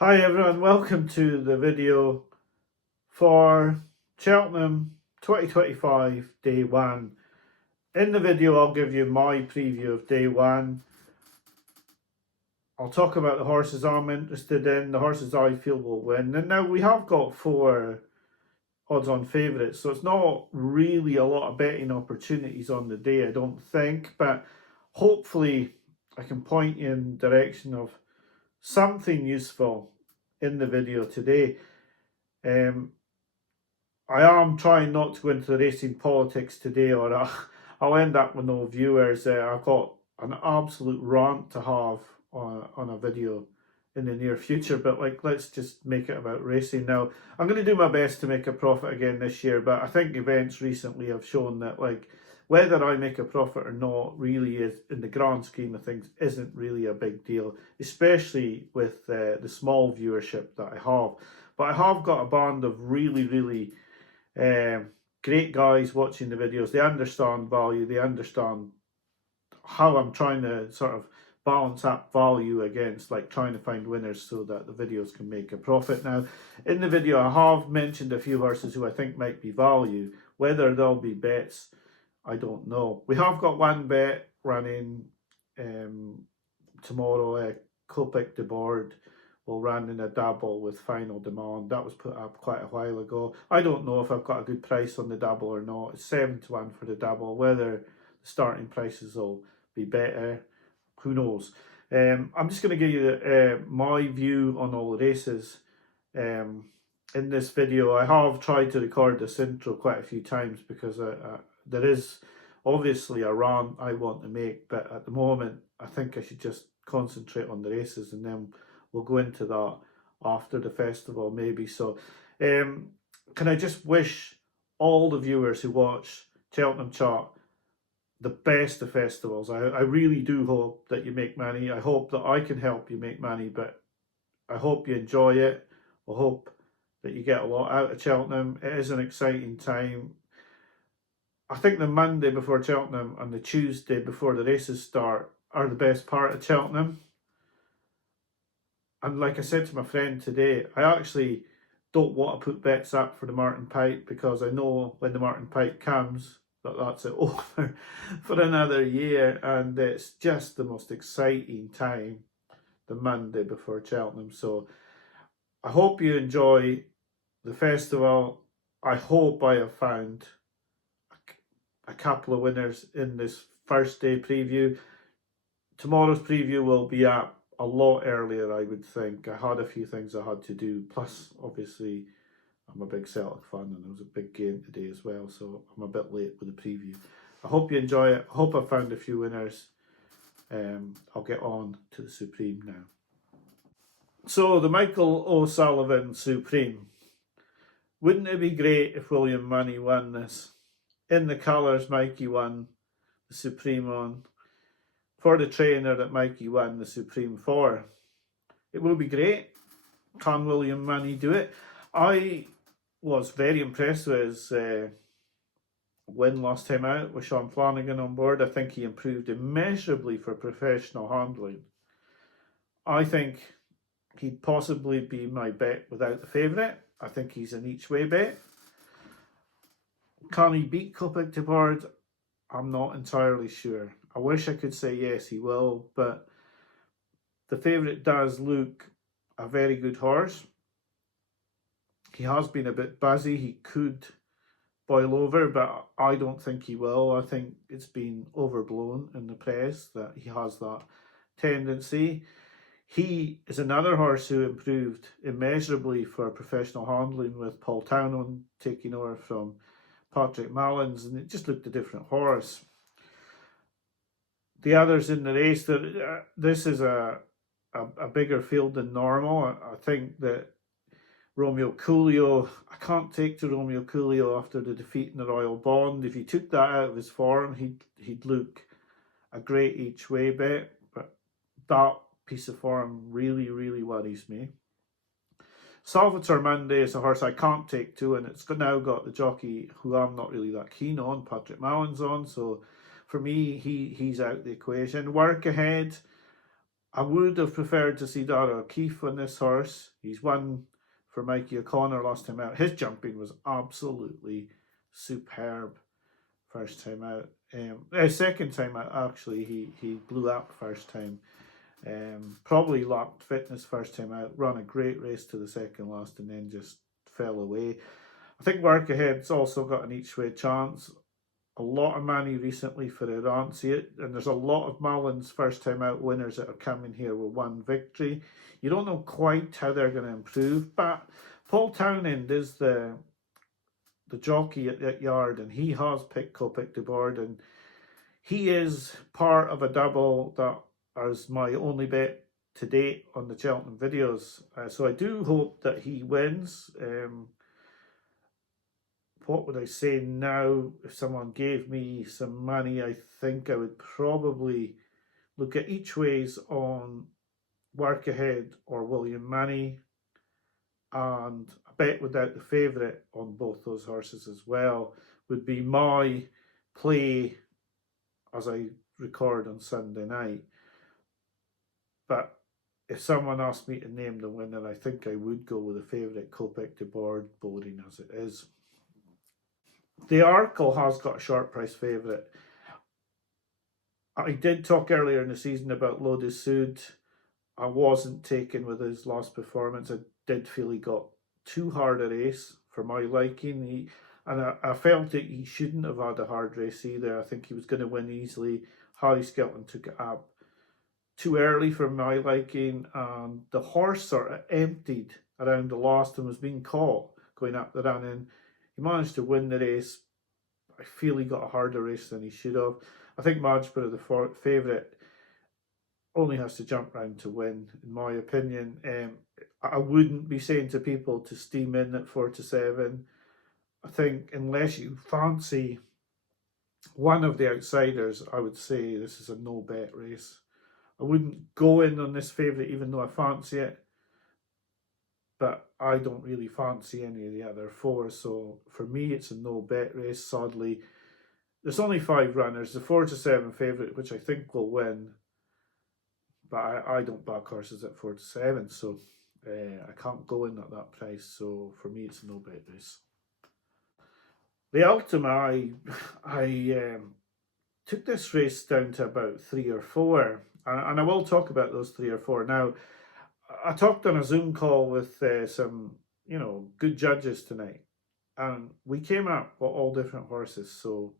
Hi everyone, welcome to the video for Cheltenham 2025 Day 1. In the video I'll give you my preview of Day 1. I'll talk about the horses I'm interested in, the horses I feel will win. And now we have got 4 odds-on favourites, so it's not really a lot of betting opportunities on the day, I don't think. But hopefully I can point you in the direction of something useful in the video today. I am trying not to go into the racing politics today, or I'll end up with no viewers. I've got an absolute rant to have on a video in the near future, but let's just make it about racing now. I'm going to do my best to make a profit again this year, but I think events recently have shown that whether I make a profit or not really is, in the grand scheme of things, isn't really a big deal, especially with the small viewership that I have. But I have got a band of really great guys watching the videos. They understand value, they understand how I'm trying to sort of balance up value against trying to find winners so that the videos can make a profit. Now, in the video I have mentioned a few horses who I think might be value. Whether they'll be bets, I don't know. We have got one bet running tomorrow. Copic de Board will run in a double with Final Demand. That was put up quite a while ago. I don't know if I've got a good price on the double or not. It's 7-1 for the double. Whether the starting prices will be better, who knows. I'm just going to give you my view on all the races in this video. I have tried to record this intro quite a few times because there is obviously a rant I want to make, but at the moment I think I should just concentrate on the races, and then we'll go into that after the festival maybe. So can I just wish all the viewers who watch Cheltenham Chart the best of festivals. I really do hope that you make money. I hope that I can help you make money, but I hope you enjoy it. I hope that you get a lot out of Cheltenham. It is an exciting time. I think the Monday before Cheltenham and the Tuesday before the races start are the best part of Cheltenham. And like I said to my friend today, I actually don't want to put bets up for the Martin Pipe because I know when the Martin Pipe comes that's it over for another year, and it's just the most exciting time, the Monday before Cheltenham. So I hope you enjoy the festival. I hope I have found a couple of winners in this first day preview. Tomorrow's preview will be up a lot earlier, I would think. I had a few things I had to do, plus obviously I'm a big Celtic fan and there was a big game today as well, so I'm a bit late with the preview. I hope you enjoy it. I hope I found a few winners. I'll get on to the Supreme now. So the Michael O'Sullivan Supreme. Wouldn't it be great if William Money won this? In the colours Mikey won the Supreme on. For the trainer that Mikey won the Supreme for. It will be great. Can William Money do it? I was very impressed with his win last time out with Sean Flanagan on board. I think he improved immeasurably for professional handling. I think he'd possibly be my bet without the favourite. I think he's an each way bet. Can he beat Copic de Board? I'm not entirely sure. I wish I could say yes, he will, but the favourite does look a very good horse. He has been a bit buzzy. He could boil over, but I don't think he will. I think it's been overblown in the press that he has that tendency. He is another horse who improved immeasurably for professional handling with Paul Townend taking over from Patrick Mallins, and it just looked a different horse. The others in the race, this is a bigger field than normal. I think that Romeo Coolio, I can't take to Romeo Coolio after the defeat in the Royal Bond. If he took that out of his form, he'd look a great each way bet, but that piece of form really worries me. Salvatore Monday is a horse I can't take to, and it's now got the jockey who I'm not really that keen on, Patrick Mallins, on, so for me he's out the equation. Work Ahead, I would have preferred to see Dara O'Keefe on this horse. He's won for Mikey O'Connor last time out. His jumping was absolutely superb first time out. Second time out, actually, he blew up first time. Probably lacked fitness first time out. Ran a great race to the second last and then just fell away. I think Work Ahead's also got an each way chance. A lot of money recently for Eranciate, and there's a lot of Mullins first time out winners that are coming here with one victory. You don't know quite how they're going to improve, but Paul Townend is the jockey at that yard, and he has co-picked the board, and he is part of a double that is my only bet to date on the Cheltenham videos. So I do hope that he wins. What would I say now? If someone gave me some money, I think I would probably look at each ways on Work Ahead or William Money, and a bet without the favourite on both those horses as well would be my play as I record on Sunday night. But if someone asked me to name the winner, I think I would go with the favourite co-picked to board, boring as it is. The Arkle has got a short price favourite. I did talk earlier in the season about Lodi Sud. I wasn't taken with his last performance. I did feel he got too hard a race for my liking. I felt that he shouldn't have had a hard race either. I think he was going to win easily. Harry Skelton took it up too early for my liking, and the horse sort of emptied around the last and was being caught going up the run, and he managed to win the race. I feel he got a harder race than he should have. I think Majborough, the favourite, only has to jump round to win, in my opinion. I wouldn't be saying to people to steam in at 4-7. I think unless you fancy one of the outsiders, I would say this is a no bet race. I wouldn't go in on this favourite even though I fancy it, but I don't really fancy any of the other four, so for me it's a no bet race, sadly. There's only 5 runners. The 4-7 favourite, which I think will win, but I don't back horses at 4-7, so I can't go in at that price, so for me it's a no bet race. The Ultima, I took this race down to about 3 or 4, and I will talk about those 3 or 4 now. I talked on a Zoom call with some, good judges tonight, and we came up with all different horses. So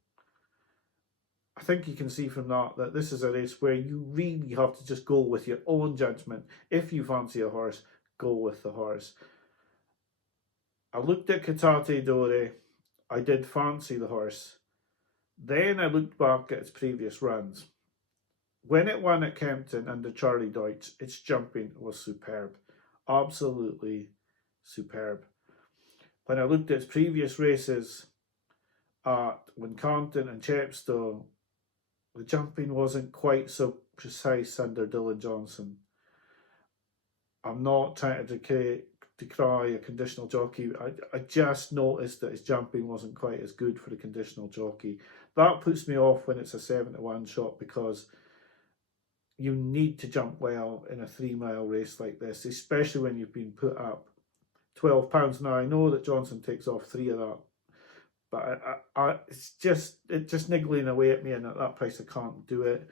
I think you can see from that this is a race where you really have to just go with your own judgment. If you fancy a horse, go with the horse. I looked at Catate Dore. I did fancy the horse. Then I looked back at its previous runs. When it won at Kempton under Charlie Deutsch, its jumping was superb. Absolutely superb. When I looked at its previous races at Wincanton and Chepstow, the jumping wasn't quite so precise under Dylan Johnson. I'm not trying to decry a conditional jockey. I just noticed that his jumping wasn't quite as good for a conditional jockey. That puts me off when it's a 7-1 shot, because you need to jump well in a 3-mile race like this, especially when you've been put up £12. Now I know that Johnson takes off 3 of that, but it's just niggling away at me, and at that price I can't do it.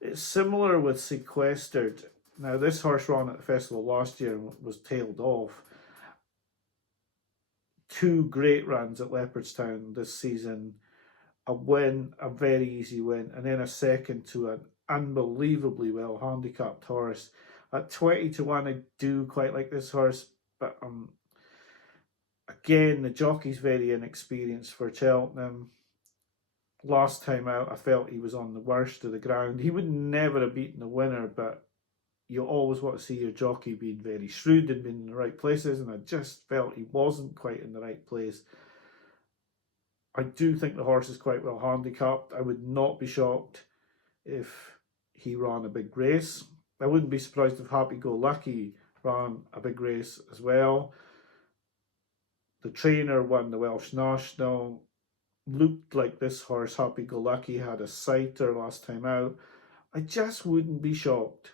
It's similar with Sequestered. Now this horse ran at the festival last year and was tailed off. 2 great runs at Leopardstown this season. A win, a very easy win, and then a second to an unbelievably well handicapped horse. At 20-1, I do quite like this horse, but again, the jockey's very inexperienced for Cheltenham. Last time out, I felt he was on the worst of the ground. He would never have beaten the winner, but you always want to see your jockey being very shrewd and being in the right places, and I just felt he wasn't quite in the right place. I do think the horse is quite well handicapped. I would not be shocked if he ran a big race. I wouldn't be surprised if Happy Go Lucky ran a big race as well. The trainer won the Welsh National. Looked like this horse, Happy Go Lucky, had a sighter last time out. I just wouldn't be shocked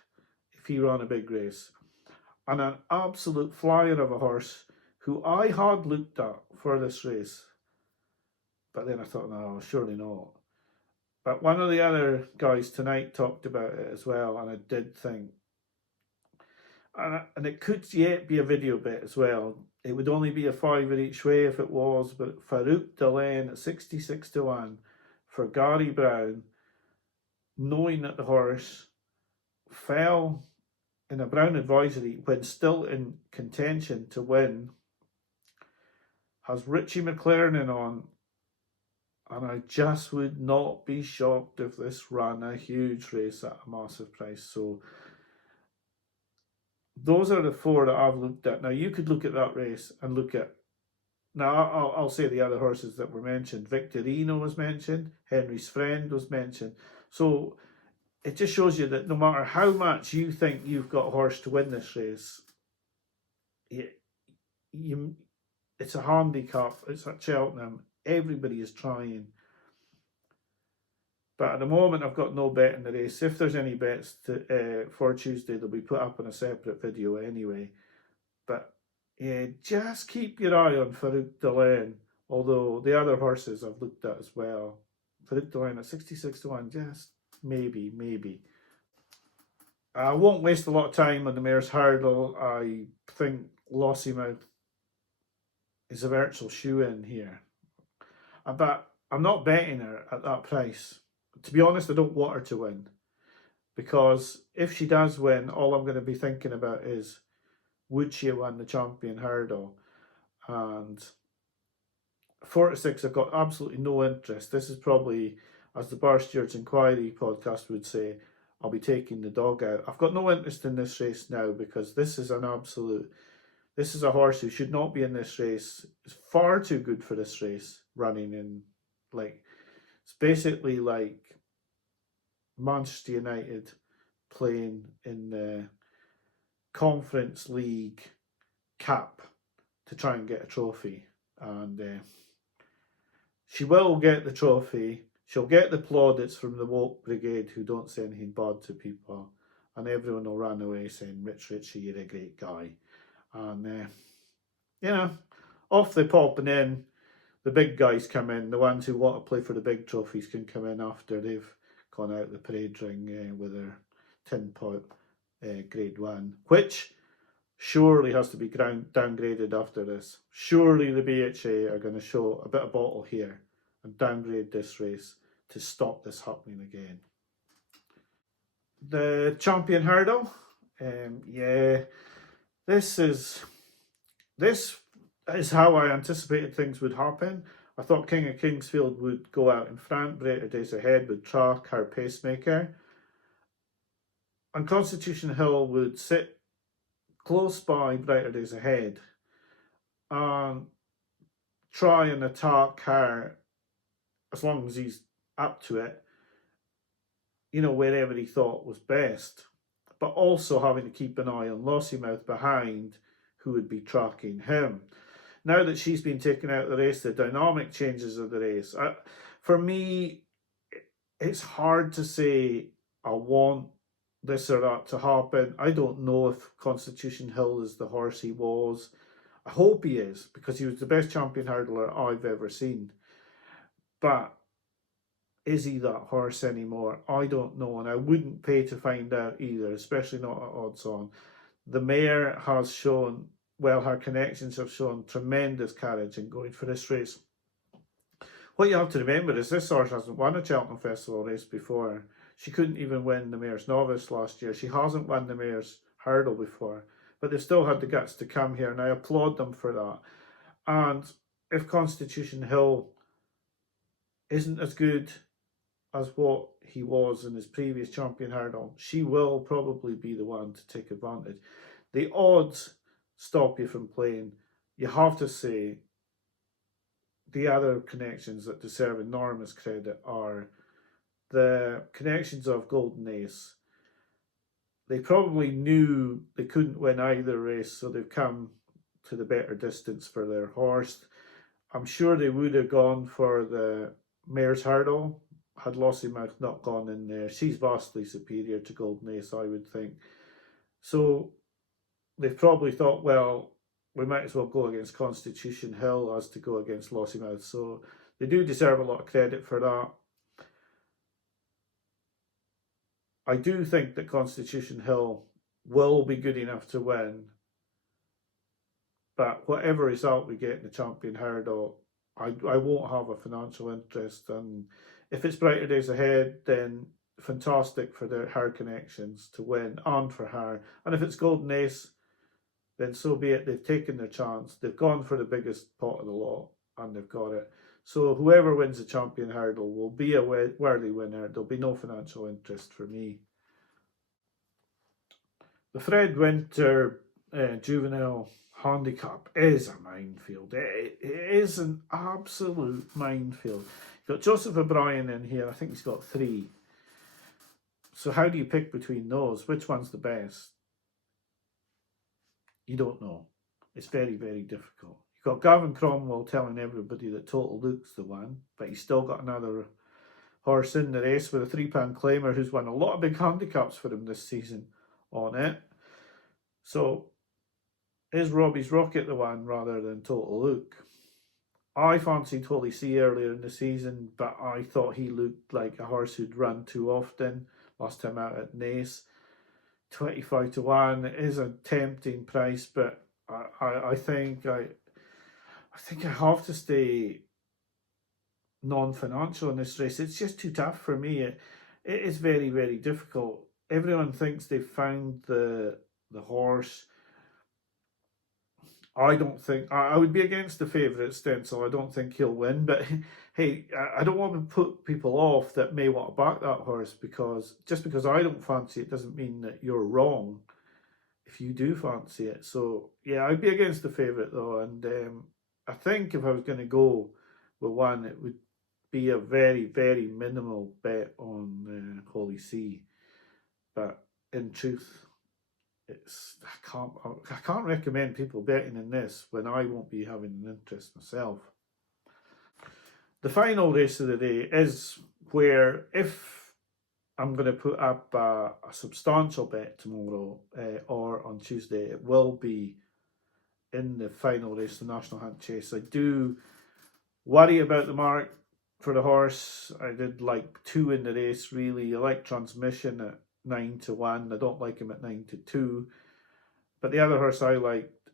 if if he ran a big race. And an absolute flyer of a horse who I had looked at for this race. But then I thought, no, surely not. But one of the other guys tonight talked about it as well, and I did think, and it could yet be a video bet as well. It would only be a fiver each way if it was, but Farouk Delaine at 66 to 1 for Gary Brown, knowing that the horse fell in a Brown advisory when still in contention to win, has Richie McLaren on, and I just would not be shocked if this ran a huge race at a massive price. So those are the four that I've looked at. Now you could look at that race and look at, now I'll say the other horses that were mentioned. Victorino was mentioned, Henry's Friend was mentioned. So it just shows you that no matter how much you think you've got a horse to win this race, it's a handicap, it's at Cheltenham, everybody is trying. But at the moment, I've got no bet in the race. If there's any bets for Tuesday, they'll be put up in a separate video anyway. But yeah, just keep your eye on Farouk Delaine, although the other horses I've looked at as well. Farouk Delaine at 66 to 1, just maybe. I won't waste a lot of time on the mare's hurdle. I think Lossiemouth is a virtual shoe-in here. But I'm not betting her at that price. To be honest, I don't want her to win. Because if she does win, all I'm going to be thinking about is, would she have won the champion hurdle? And 4 to 6, I've got absolutely no interest. This is probably, as the Bar Stewards Inquiry podcast would say, I'll be taking the dog out. I've got no interest in this race now because this is a horse who should not be in this race. It's far too good for this race, running in, it's basically like Manchester United playing in the Conference League Cup to try and get a trophy. And she will get the trophy. She'll get the plaudits from the woke brigade who don't say anything bad to people. And everyone will run away saying, Richie, you're a great guy. And, off they pop, and then the big guys come in. The ones who want to play for the big trophies can come in after they've gone out the parade ring with their tin pot grade 1, which surely has to be downgraded after this. Surely the BHA are going to show a bit of bottle here and downgrade this race to stop this happening again. The champion hurdle, this is how I anticipated things would happen. I thought King of Kingsfield would go out in front, Brighter Days Ahead would track her pacemaker, and Constitution Hill would sit close by Brighter Days Ahead and try and attack her as long as he's up to it, wherever he thought was best, but also having to keep an eye on Lossiemouth behind, who would be tracking him. Now that she's been taken out of the race, the dynamic changes of the race. For me, it's hard to say I want this or that to happen. I don't know if Constitution Hill is the horse he was. I hope he is, because he was the best champion hurdler I've ever seen. But is he that horse anymore? I don't know, and I wouldn't pay to find out either, especially not at odds on. The mare has shown, her connections have shown tremendous courage in going for this race. What you have to remember is this horse hasn't won a Cheltenham Festival race before. She couldn't even win the mare's novice last year. She hasn't won the mare's hurdle before, but they've still had the guts to come here, and I applaud them for that. And if Constitution Hill isn't as good as what he was in his previous champion hurdle, she will probably be the one to take advantage. The odds stop you from playing. You have to say the other connections that deserve enormous credit are the connections of Golden Ace. They probably knew they couldn't win either race, so they've come to the better distance for their horse. I'm sure they would have gone for the mare's hurdle had Lossiemouth not gone in there. She's vastly superior to Golden Ace, I would think. So they've probably thought, well, we might as well go against Constitution Hill as to go against Lossiemouth. So they do deserve a lot of credit for that. I do think that Constitution Hill will be good enough to win, but whatever result we get in the Champion Hurdle, I won't have a financial interest. And if it's brighter days ahead, then fantastic for her connections to win and for her. And if it's Golden Ace, then so be it. They've taken their chance. They've gone for the biggest pot of the lot and they've got it. So whoever wins the Champion Hurdle will be a worthy winner. There'll be no financial interest for me. The Fred Winter juvenile handicap is a minefield. It is an absolute minefield. You've got Joseph O'Brien in here. I think he's got 3. So how do you pick between those? Which one's the best? You don't know. It's very, very difficult. You've got Gavin Cromwell telling everybody that Total Luke's the one, but he's still got another horse in the race with a £3 claimer who's won a lot of big handicaps for him this season on it. So is Robbie's Rocket the one rather than Total Luke? I fancied Holy See earlier in the season, but I thought he looked like a horse who'd run too often last time out at Naas. 25 to 1 is a tempting price, but I think I have to stay non-financial in this race. It's just too tough for me. It is very, very difficult. Everyone thinks they've found the horse. I don't think I would be against the favourite Stencil. I don't think he'll win, but hey, I don't want to put people off that may want to back that horse, because just because I don't fancy it doesn't mean that you're wrong if you do fancy it. So yeah, I'd be against the favourite though, and I think if I was going to go with one, it would be a very, very minimal bet on Holy See. But in truth, I can't recommend people betting in this when I won't be having an interest myself. The final race of the day is where, if I'm going to put up a substantial bet tomorrow or on Tuesday, it will be in the final race, the National Hunt Chase. I do worry about the mark for the horse. I did like 2 in the race, really. I like Transmission at 9 to 1. I don't like him at 9 to 2. But the other horse I liked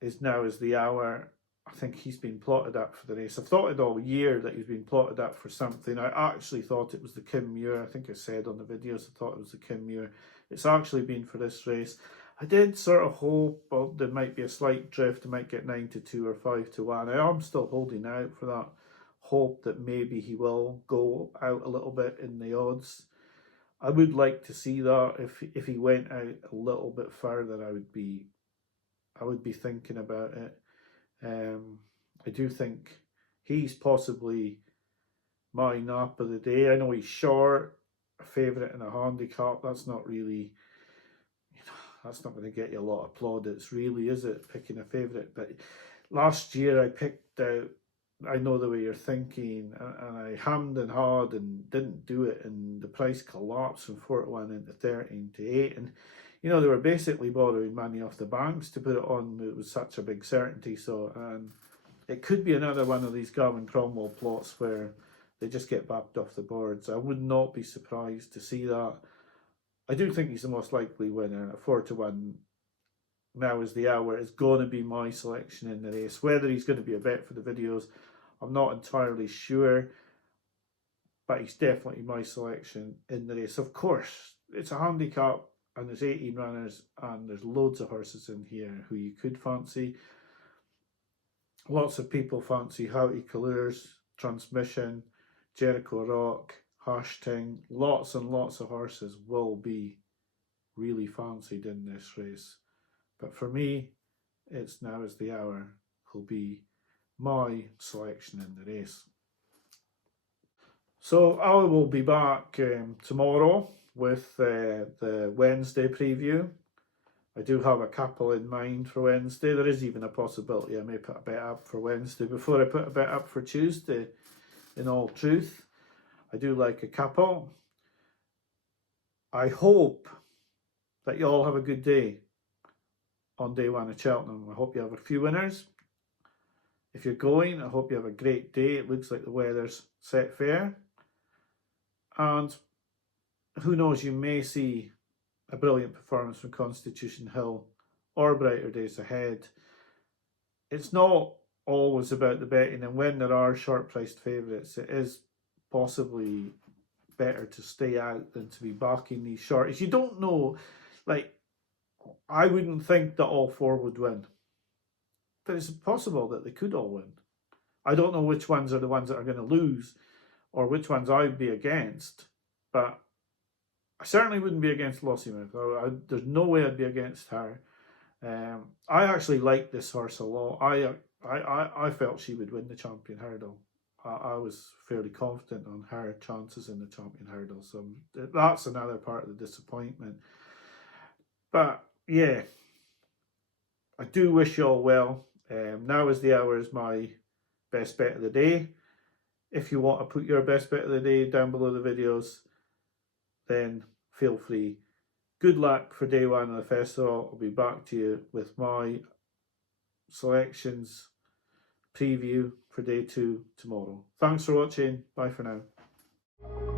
is Now Is the Hour. I think he's been plotted up for the race. I've thought it all year that he's been plotted up for something. I actually thought it was the Kim Muir. I think I said on the videos I thought it was the Kim Muir. It's actually been for this race. I did sort of hope there might be a slight drift. I might get 9 to 2 or 5 to 1. I am still holding out for that hope that maybe he will go out a little bit in the odds. I would like to see that. If he went out a little bit further, I would be thinking about it. I do think he's possibly my nap of the day. I know he's short, a favourite in a handicap. That's not really, that's not going to get you a lot of plaudits, really, is it? Picking a favourite. But last year I picked out, I know the way you're thinking, and I hammed and hawed and didn't do it, and the price collapsed from 4 to 1 into 13 to 8. And you know, they were basically borrowing money off the banks to put it on. It was such a big certainty. So, and it could be another one of these Gavin Cromwell plots where they just get backed off the boards. I would not be surprised to see that. I do think he's the most likely winner at 4 to 1. Now Is the Hour is going to be my selection in the race. Whether he's going to be a bet for the videos, I'm not entirely sure, but he's definitely my selection in the race. Of course, it's a handicap and there's 18 runners and there's loads of horses in here who you could fancy. Lots of people fancy Houghty Colours, Transmission, Jericho Rock, Hashting. Lots and lots of horses will be really fancied in this race. But for me, it's Now Is the Hour will be my selection in the race. So I will be back tomorrow with the Wednesday preview. I do have a couple in mind for Wednesday. There is even a possibility I may put a bet up for Wednesday before I put a bet up for Tuesday, in all truth. I do like a couple. I hope that you all have a good day on day one of Cheltenham. I hope you have a few winners. If you're going, I hope you have a great day. It looks like the weather's set fair. And who knows, you may see a brilliant performance from Constitution Hill or brighter days ahead. It's not always about the betting, and when there are short priced favourites, it is possibly better to stay out than to be backing these shorties. You don't know, like, I wouldn't think that all four would win, but it's possible that they could all win. I don't know which ones are the ones that are going to lose or which ones I'd be against, but I certainly wouldn't be against Ultima. There's no way I'd be against her. I actually like this horse a lot. I felt she would win the champion hurdle. I was fairly confident on her chances in the champion hurdle, so that's another part of the disappointment. But yeah, I do wish you all well. Now is the hour is my best bet of the day. If you want to put your best bet of the day down below the videos, then feel free. Good luck for day one of the festival. I'll be back to you with my selections preview for day two tomorrow. Thanks for watching. Bye for now.